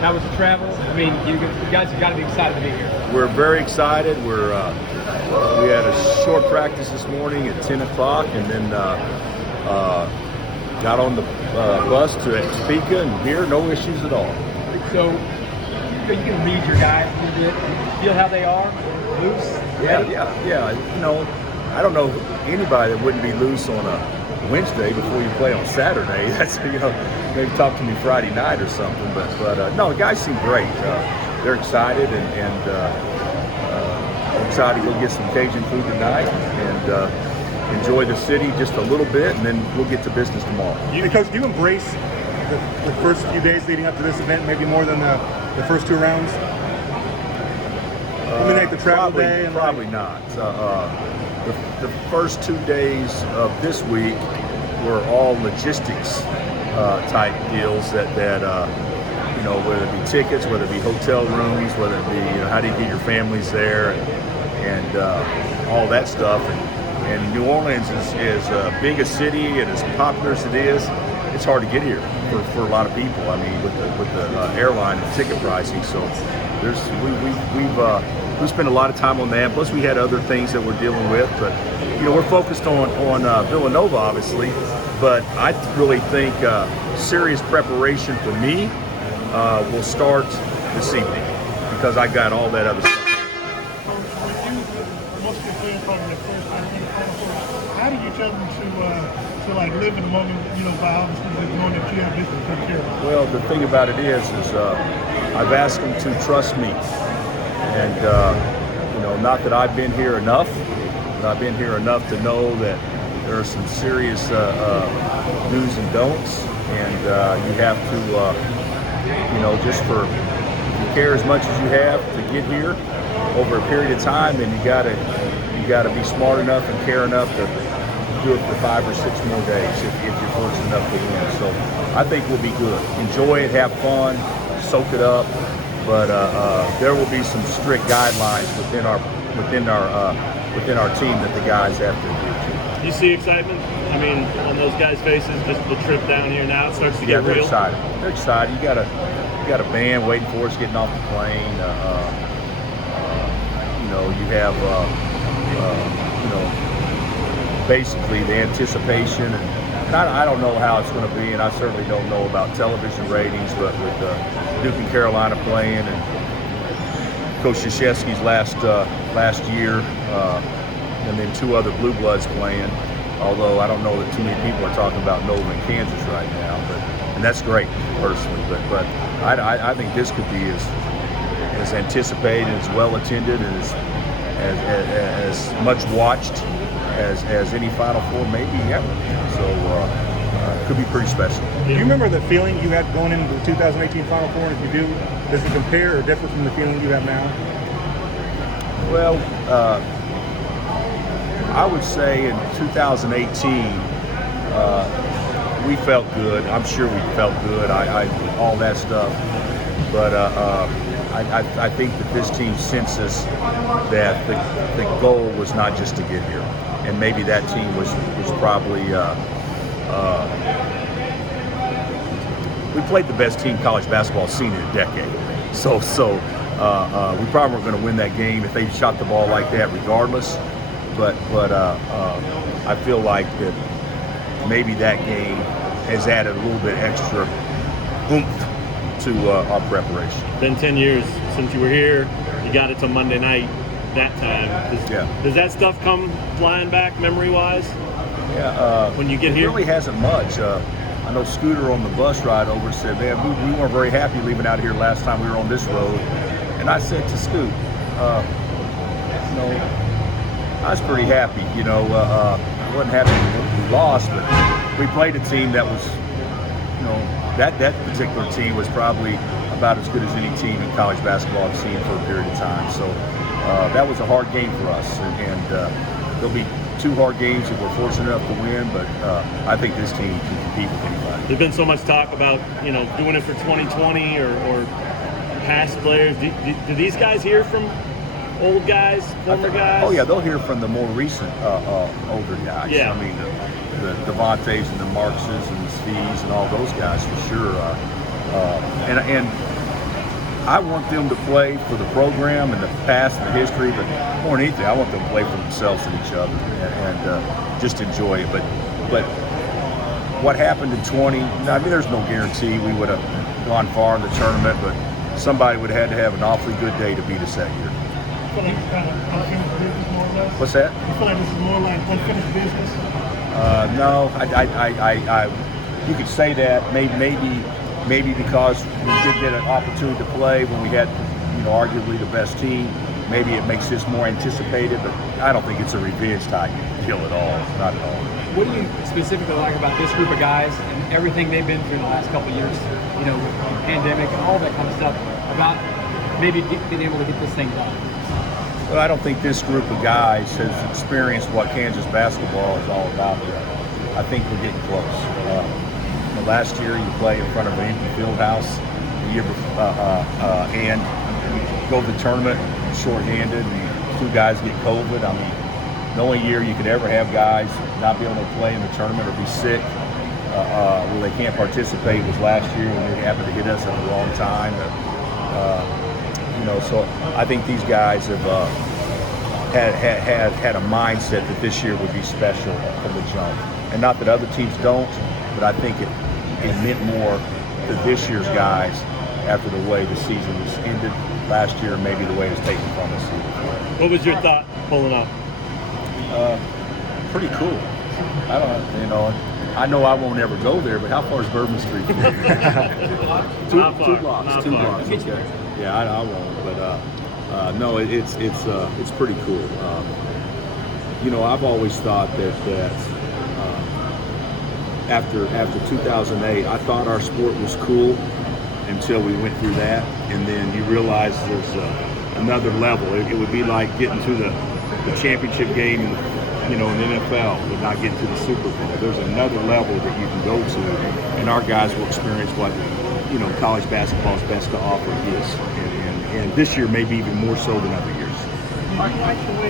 How was the travel? I mean, you guys have got to be excited to be here. We're very excited. We had a short practice this morning at 10 o'clock, and then got on the bus to Topeka, and here, no issues at all. So you can read your guys a little bit, feel how they are, loose. Yeah. You know, I don't know anybody that wouldn't be loose on a Wednesday before you play on Saturday. That's, maybe talk to me Friday night or something. But no, the guys seem great. They're excited and excited to go get some Cajun food tonight and enjoy the city just a little bit, and then we'll get to business tomorrow. Coach, do you embrace the first few days leading up to this event maybe more than the first two rounds? Eliminate the travel day? Probably not. The first 2 days of this week were all logistics type deals that whether it be tickets, whether it be hotel rooms, whether it be how do you get your families there, and all that stuff. And New Orleans is as big a city and as popular as it is. It's hard to get here for a lot of people. I mean, with the airline and ticket pricing. So we spent a lot of time on that. Plus, we had other things that we're dealing with. But we're focused on Villanova, obviously. But I really think serious preparation for me will start this evening because I got all that other stuff. How do you tell them to live in the moment, by obviously knowing that you have business to take care of? Well, the thing about it is I've asked them to trust me, and not that I've been here enough, but I've been here enough to know that there are some serious do's and don'ts, and you have to, just for you care as much as you have to get here over a period of time, then you gotta be smart enough and care enough to do it for 5 or 6 more days if you're fortunate enough to win. So I think we'll be good. Enjoy it, have fun, soak it up. But there will be some strict guidelines within our team that the guys have to adhere to. You see excitement? I mean, on those guys' faces, just the trip down here now, it starts to get they're real. excited. They're excited. You got a band waiting for us getting off the plane. You have basically the anticipation, and I don't know how it's going to be, and I certainly don't know about television ratings, but with Duke and Carolina playing and Coach Krzyzewski's last year, and then 2 other Blue Bloods playing, although I don't know that too many people are talking about Nova and Kansas right now, and that's great personally, but I think this could be as anticipated, as well attended, and as much watched as any Final Four maybe ever. So it could be pretty special. Do you remember the feeling you had going into the 2018 Final Four? And if you do, does it compare or differ from the feeling you have now? Well, I would say in 2018, we felt good. I'm sure we felt good. All that stuff. But I think that this team senses that the goal was not just to get here, and maybe that team was probably we played the best team college basketball seen in a decade. So we probably weren't going to win that game if they shot the ball like that, regardless. But I feel like that maybe that game has added a little bit extra oomph to our preparation. Been 10 years since you were here. You got it till Monday night that time. Does that stuff come flying back memory-wise? Yeah. When you get here? It really hasn't much. I know Scooter on the bus ride over said, man, we weren't very happy leaving out of here last time we were on this road. And I said to Scoot, I was pretty happy. I wasn't happy we lost, but we played a team that was, that particular team was probably about as good as any team in college basketball I've seen for a period of time. So that was a hard game for us, and there'll be 2 hard games if we're fortunate enough to win, but I think this team can compete with anybody. There's been so much talk about, doing it for 2020 or past players. Do these guys hear from old guys, former guys? Oh, yeah, they'll hear from the more recent older guys. Yeah. I mean, the Devontaes and the Markses and the Steves and all those guys for sure. And I want them to play for the program and the past and the history, but more than anything, I want them to play for themselves and each other and just enjoy it. But what happened in 20? I mean, there's no guarantee we would have gone far in the tournament, but somebody would have had to have an awfully good day to beat us that year. You feel like it's kind of unfinished business, more or less? What's that? You feel like this is more like unfinished business? No, you could say that maybe because we did get an opportunity to play when we had, arguably the best team. Maybe it makes this more anticipated, but I don't think it's a revenge type deal at all. Not at all. What do you specifically like about this group of guys and everything they've been through the last couple of years? With the pandemic and all that kind of stuff about maybe being able to get this thing done. Well, I don't think this group of guys has experienced what Kansas basketball is all about yet. I think we're getting close. Last year, you play in front of an empty field house. The year before, and you go to the tournament shorthanded, and 2 guys get COVID. I mean, the only year you could ever have guys not be able to play in the tournament or be sick where they can't participate was last year when they happened to hit us at the wrong time. So I think these guys have had a mindset that this year would be special from the jump. And not that other teams don't, but I think it meant more to this year's guys after the way the season was ended last year, maybe the way it was taken from us. What was your thought pulling up? Pretty cool. I don't know, I know I won't ever go there, but how far is Bourbon Street from here? two Not far, blocks. not 2 far. blocks. Okay. Yeah, I won't. But no, it's pretty cool. I've always thought that after 2008, I thought our sport was cool until we went through that, and then you realize there's another level. It would be like getting to the championship game in the NFL, but not getting to the Super Bowl. There's another level that you can go to, and our guys will experience what college basketball's best to offer is, and this year maybe even more so than other years. Did you like the way